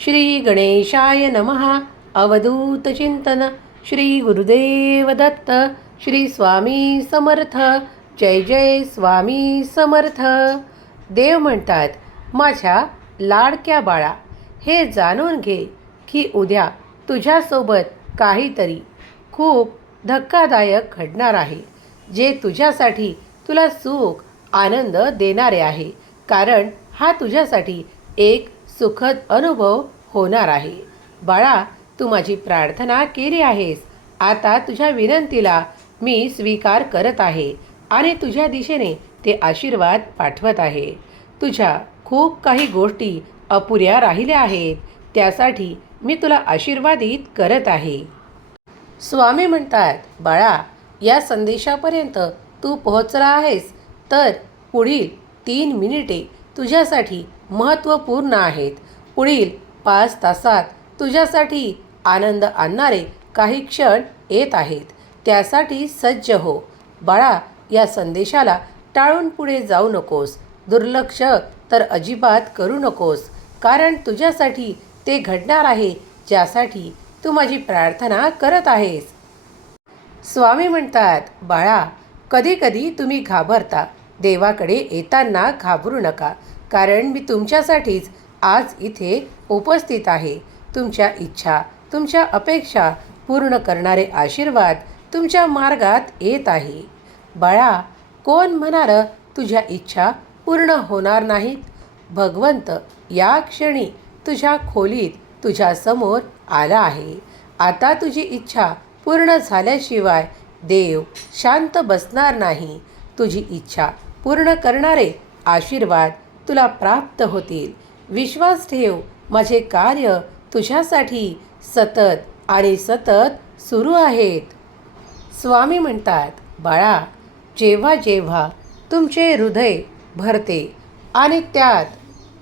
श्री गणेशाय नमः। अवधूत चिंतन। श्री गुरुदेव दत्त। श्री स्वामी समर्थ। जय जय स्वामी समर्थ। देव म्हणतात माझ्या लाडक्या बाळा हे जाणून घे की उद्या तुझ्यासोबत काहीतरी खूप धक्कादायक घडणार आहे जे तुझ्यासाठी तुला सुख आनंद देणारे आहे. कारण हा तुझ्यासाठी एक सुखद अनुभव होणार आहे. बाळा तू माझी प्रार्थना केली आहेस. आता तुझ्या विनंतीला मी स्वीकार करत आहे आणि तुझ्या दिशेने ते आशीर्वाद पाठवत आहे. तुझ्या खूप काही गोष्टी अपुऱ्या राहिल्या आहेत. त्यासाठी मी तुला आशीर्वादित करत आहे. स्वामी म्हणतात बाळा या संदेशापर्यंत तू पोहोचला आहेस तर पुढील तीन मिनिटे तुझ्यासाठी महत्त्वपूर्ण आहेत. पुढील पाच तासात तुझ्यासाठी आनंद आणणारे काही क्षण येत आहेत. त्यासाठी सज्ज हो. बाळा या संदेशाला टाळून पुढे जाऊ नकोस. दुर्लक्ष तर अजिबात करू नकोस. कारण तुझ्यासाठी ते घडणार आहे ज्यासाठी तू माझी प्रार्थना करत आहेस. स्वामी म्हणतात बाळा कधीकधी तुम्ही घाबरता. देवाकडे येताना घाबरू नका. कारण मी तुमच्यासाठीच आज इथे उपस्थित आहे. तुमच्या इच्छा तुमच्या अपेक्षा पूर्ण करणारे आशीर्वाद तुमच्या मार्गात येत आहे. बाळा कोण म्हणारं तुझ्या इच्छा पूर्ण होणार नाहीत? भगवंत या क्षणी तुझ्या खोलीत तुझ्यासमोर आला आहे. आता तुझी इच्छा पूर्ण झाल्याशिवाय देव शांत बसणार नाही. तुझी इच्छा पूर्ण करणारे आशीर्वाद तुला प्राप्त होतील. विश्वास ठेव माझे कार्य तुझ्यासाठी सतत आणि सतत सुरू आहेत. स्वामी म्हणतात बाळा जेव्हा जेव्हा तुमचे हृदय भरते आणि त्यात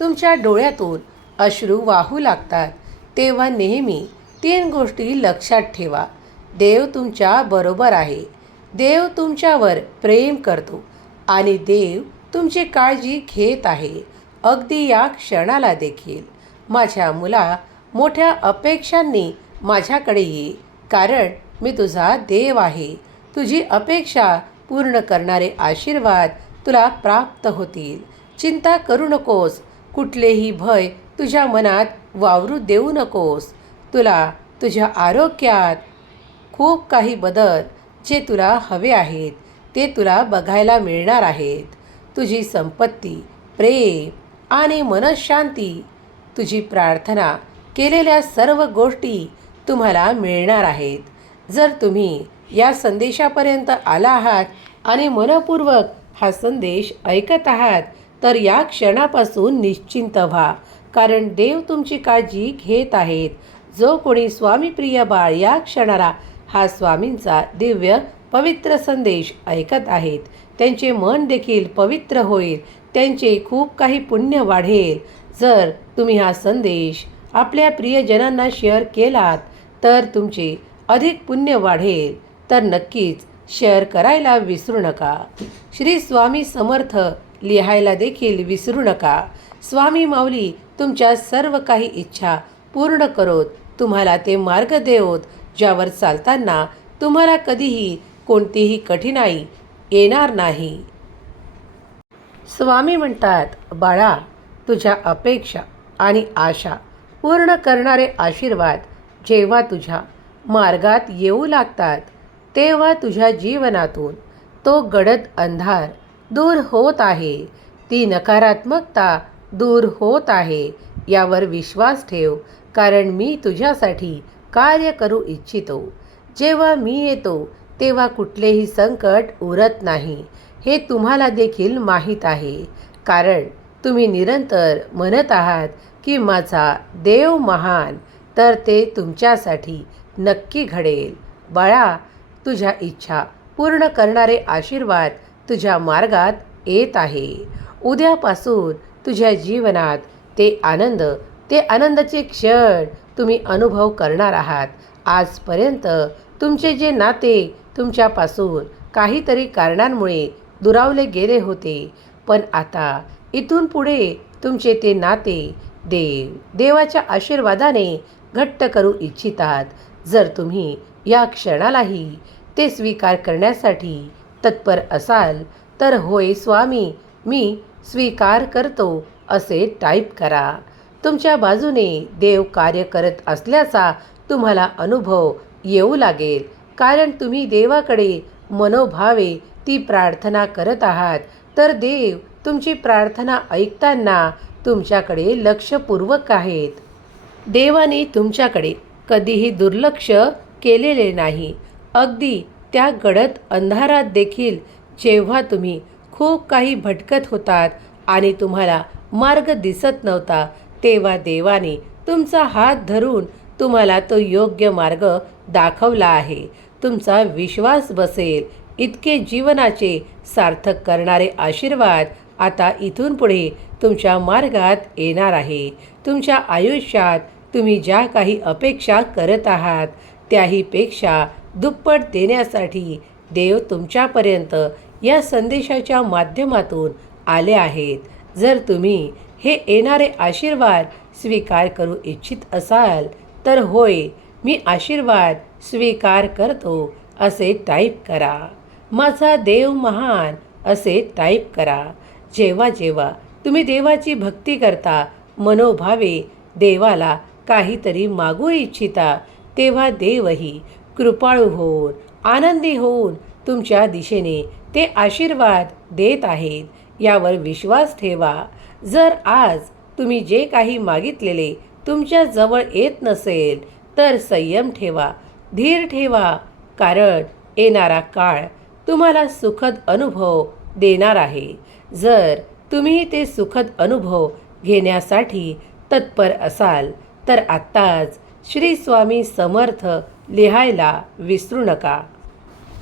तुमच्या डोळ्यातून अश्रू वाहू लागतात तेव्हा नेहमी तीन गोष्टी लक्षात ठेवा. देव तुमच्या बरोबर आहे. देव तुमच्यावर प्रेम करतो आणि देव तुमची काळजी घेत आहे. अगदी या क्षणाला देखील. माझ्या मुला मोठ्या अपेक्षांनी माझ्याकडे ये कारण मी तुझा देव आहे. तुझी अपेक्षा पूर्ण करणारे आशीर्वाद तुला प्राप्त होतील. चिंता करू नकोस. कुठलेही भय तुझ्या मनात वावरू देऊ नकोस. तुला तुझ्या आरोग्यात खूप काही बदल जे तुला हवे आहेत ते तुला बघायला मिळणार आहेत. तुझी संपत्ती प्रेम आणि मनशांती तुझी प्रार्थना केलेल्या सर्व गोष्टी तुम्हाला मिळणार आहेत. जर तुम्ही या संदेशापर्यंत आला आहात आणि मनपूर्वक हा संदेश ऐकत आहात तर या क्षणापासून निश्चिंत व्हा कारण देव तुमची काळजी घेत आहेत. जो कोणी स्वामी प्रिय बाळ या क्षणाला हा स्वामींचा दिव्य पवित्र संदेश ऐकत आहेत. त्यांचे मन देखील पवित्र होईल. त्यांचे खूप काही पुण्य वाढेल. जर तुम्ही हा संदेश आपल्या प्रियजनांना शेअर केलात तर तुमचे अधिक पुण्य वाढेल. तर नक्कीच शेअर करायला विसरू नका. श्री स्वामी समर्थ लिहायला देखील विसरू नका. स्वामी माऊली तुमच्या सर्व काही इच्छा पूर्ण करोत. तुम्हाला ते मार्ग देवत ज्यावर चालताना तुम्हाला कधीही कोणतीही कठीणाई येणार नाही. स्वामी म्हणतात बाळा तुझ्या अपेक्षा आणि आशा पूर्ण करणारे आशीर्वाद जेव्हा तुझ्या मार्गात येऊ लागतात तेव्हा तुझ्या जीवनातून तो गडद अंधार दूर होत आहे. ती नकारात्मकता दूर होत आहे. यावर विश्वास ठेव कारण मी तुझ्यासाठी कार्य करू इच्छितो. जेव्हा मी येतो तेव्हा कुठलेही संकट उरत नाही. हे तुम्हाला देखील माहीत आहे. कारण तुम्ही निरंतर म्हणत आहात की माझा देव महान तर ते तुमच्यासाठी नक्की घडेल. बाळा तुझ्या इच्छा पूर्ण करणारे आशीर्वाद तुझ्या मार्गात येत आहे. उद्यापासून तुझ्या जीवनात ते आनंद ते आनंदाचे क्षण तुम्ही अनुभव करणार आहात. आजपर्यंत तुमचे जे नाते तुमच्यापासून काहीतरी कारणांमुळे दुरावले गेले होते. पण आता इथून पुढे तुमचे ते नाते देव देवाच्या आशीर्वादाने घट्ट करू इच्छितात. जर तुम्ही या क्षणालाही ते स्वीकार करण्यासाठी तत्पर असाल तर होय स्वामी मी स्वीकार करतो असे टाईप करा. तुमच्या बाजूने देव कार्य करत असल्याचा तुम्हाला अनुभव येऊ लागेल. कारण तुम्ही देवाकडे मनोभावे ती प्रार्थना करत आहात. तर देव तुमची प्रार्थना ऐकताना तुमच्याकडे लक्षपूर्वक आहेत. देवाने तुमच्याकडे कधीही दुर्लक्ष केलेले नाही. अगदी त्या गडद अंधारात देखील जेव्हा तुम्ही खूप काही भटकत होतात आणि तुम्हाला मार्ग दिसत नव्हता तेव्हा देवाने तुमचा हात धरून तुम्हाला तो योग्य मार्ग दाखवला आहे. तुमचा विश्वास बसेल. इतके जीवनाचे सार्थक करणारे आशीर्वाद आता इथून पुढे तुमच्या मार्गात येणार आहे. तुमच्या आयुष्यात तुम्ही ज्या काही अपेक्षा करत आहात त्याहीपेक्षा दुप्पट देण्यासाठी देव तुमच्यापर्यंत या संदेशाच्या माध्यमातून आले आहेत. जर तुम्ही हे येणारे आशीर्वाद स्वीकार करू इच्छित असाल तर होय मी आशीर्वाद स्वीकार करतो असे टाईप करा. माझा देव महान असे टाईप करा. जेव्हा जेव्हा तुम्ही देवाची भक्ती करता मनोभावे देवाला काहीतरी मागू इच्छिता तेव्हा देवही कृपाळू होऊन आनंदी होऊन तुमच्या दिशेने ते आशीर्वाद देत आहेत. यावर विश्वास ठेवा. जर आज तुम्ही जे काही मागितलेले तुमच्या जवळ येत नसेल तर संयम ठेवा धीर ठेवा कारण येणारा काळ तुम्हाला सुखद अनुभव देणार आहे. जर तुम्ही ते सुखद अनुभव घेण्यासाठी तत्पर असाल तर आत्ताच श्री स्वामी समर्थ लिहायला विसरू नका.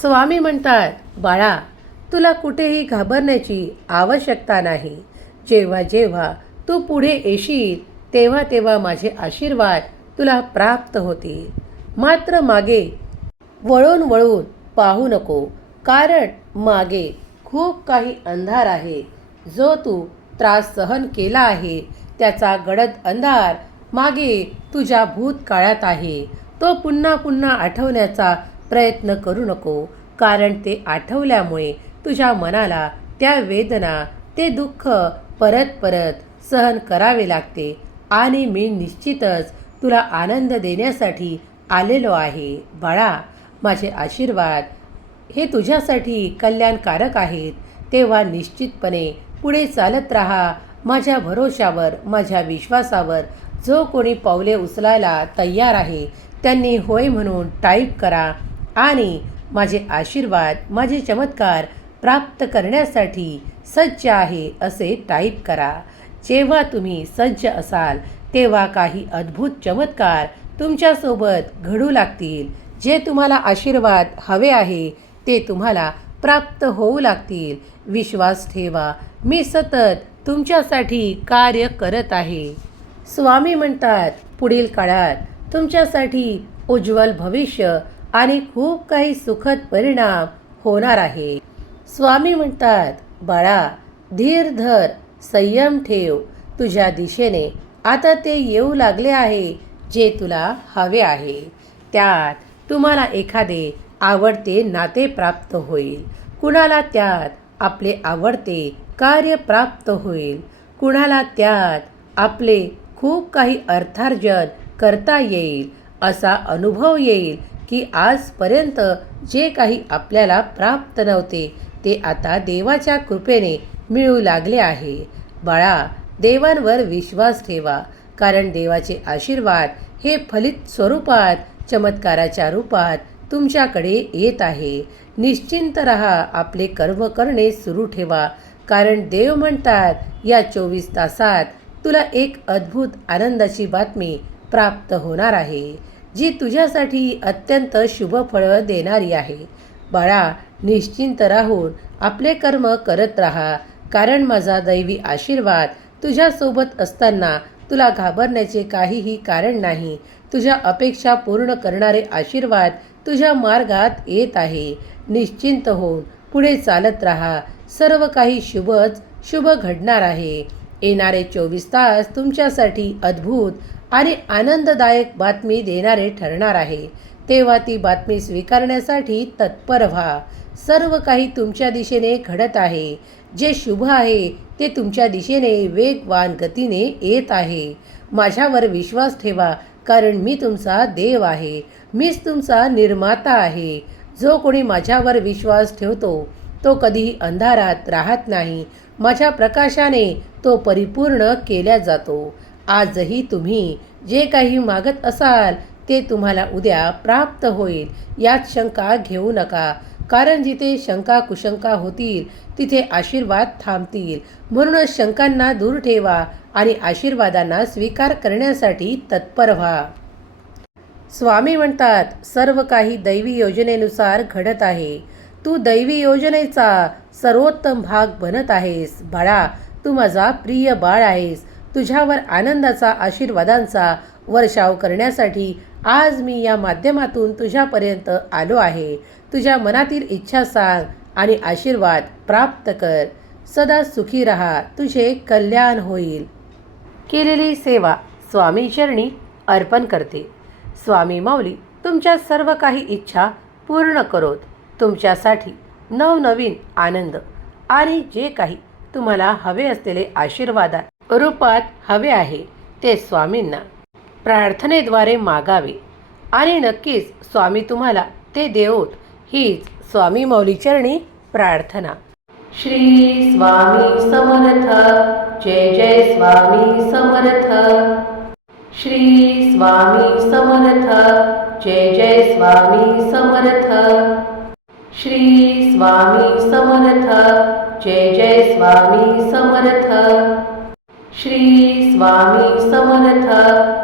स्वामी म्हणतात बाळा तुला कुठेही घाबरण्याची आवश्यकता नाही. जेव्हा जेव्हा तू पुढे येशील तेव्हा तेव्हा माझे आशीर्वाद तुला प्राप्त होतील. मात्र मागे वळून वळून पाहू नको. कारण मागे खूप काही अंधार आहे. जो तू त्रास सहन केला आहे त्याचा गडद अंधार मागे तुझ्या भूतकाळात आहे. तो पुन्हा पुन्हा आठवण्याचा प्रयत्न करू नको. कारण ते आठवल्यामुळे तुझ्या मनाला त्या वेदना ते दुःख परत परत सहन करावे लागते. आणि मी निश्चितच तुला आनंद देण्यासाठी आलेलो आहे. बाळा माझे आशीर्वाद. हे तुझ्यासाठी कल्याणकारक आहेत. तेव्हा निश्चितपणे पुढे चालत राहा. माझ्या भरोशावर माझ्या विश्वासावर जो कोणी पावले उचलायला तयार आहे त्यांनी होय म्हणून टाईप करा आणि माझे आशीर्वाद माझे चमत्कार प्राप्त करण्यासाठी सज्ज आहे असे टाईप करा. जेव्हा तुम्ही सज्ज असाल तेव्हा काही अद्भुत चमत्कार तुमच्यासोबत घडू लागतील. जे तुम्हाला आशीर्वाद हवे आहे ते तुम्हाला प्राप्त होऊ लागतील. विश्वास ठेवा मी सतत तुमच्यासाठी कार्य करत आहे. स्वामी म्हणतात पुढील काळात तुमच्यासाठी उज्ज्वल भविष्य आणि खूप काही सुखद परिणाम होणार आहे. स्वामी म्हणतात बाळा धीर धर संयम ठेव. तुझ्या दिशेने आता ते येऊ लागले आहे जे तुला हवे आहे. त्यात तुम्हाला एखादे आवडते नाते प्राप्त होईल. कुणाला त्यात आपले आवडते कार्य प्राप्त होईल. कुणाला त्यात आपले खूप काही अर्थार्जन करता येईल. असा अनुभव येईल की आजपर्यंत जे काही आपल्याला प्राप्त नव्हते ते आता देवाच्या कृपेने मिळू लागले आहे. बाळा देवांवर विश्वास ठेवा कारण देवाचे आशीर्वाद हे फलित स्वरूपात चमत्काराच्या रूपात तुमच्याकडे येत आहे. निश्चिंत रहा आपले कर्म करणे सुरू ठेवा कारण देव म्हणतात या चोवीस तासात तुला एक अद्भुत आनंदाची बातमी प्राप्त होणार आहे जी तुझ्यासाठी अत्यंत शुभ फळ देणारी आहे. बाळा निश्चिंत राहून आपले कर्म करत राहा कारण माझा दैवी आशीर्वाद तुझ्यासोबत असताना तुला घाबरण्याचे काहीही कारण नाही. तुझ्या अपेक्षा पूर्ण करणारे आशीर्वाद तुझ्या मार्गात येत आहे. निश्चिंत होऊन पुढे चालत राहा. सर्व काही शुभच शुभ घडणार आहे. येणारे चोवीस तास तुमच्यासाठी अद्भुत आणि आनंददायक बातमी देणारे ठरणार आहे. तेव्हा ती बातमी स्वीकारण्यासाठी तत्पर व्हा. सर्व काही तुमच्या दिशेने घडत आहे. जे शुभ आहे ते तुमच्या दिशेने वेगवान गतीने येत आहे. माझ्यावर विश्वास ठेवा कारण मी तुमचा देव आहे. मीच तुमचा निर्माता आहे. जो कोणी माझ्यावर विश्वास ठेवतो तो कधीही अंधारात राहत नाही. माझ्या प्रकाशाने तो परिपूर्ण केल्या जातो. आजही तुम्ही जे काही मागत असाल ते तुम्हाला उद्या प्राप्त होईल. यात शंका घेऊ नका. कारण जिथे शंका कुशंका होतील तिथे आशीर्वाद थांबतील. म्हणूनच शंकांना दूर ठेवा आणि आशीर्वादांना स्वीकार करण्यासाठी तत्पर व्हा. स्वामी म्हणतात सर्व काही दैवी योजनेनुसार घडत आहे. तू दैवी योजनेचा सर्वोत्तम भाग बनत आहेस. बाळा तू माझा प्रिय बाळ आहेस. तुझ्यावर आनंदाचा आशीर्वादांचा वर्षाव करण्यासाठी आज मी या माध्यमातून तुझ्यापर्यंत आलो आहे. तुझ्या मनातील इच्छा सांग आणि आशीर्वाद प्राप्त कर. सदा सुखी राहा तुझे कल्याण होईल. केलेली सेवा स्वामी चरणी अर्पण करते. स्वामी माऊली तुमच्या सर्व काही इच्छा पूर्ण करोत. तुमच्यासाठी नवनवीन आनंद आणि जे काही तुम्हाला हवे असलेले आशीर्वादा रूपात हवे आहे ते स्वामींना प्रार्थनेद्वारे मागावे. आणि नक्कीच स्वामी तुम्हाला ते देवोत हीच स्वामी मौलीचरणी प्रार्थना. श्री स्वामी समर्थ जय जय स्वामी समर्थ. श्री स्वामी समर्थ जय जय स्वामी समर्थ. श्री स्वामी समर्थ जय जय स्वामी समर्थ. श्री स्वामी समर्थ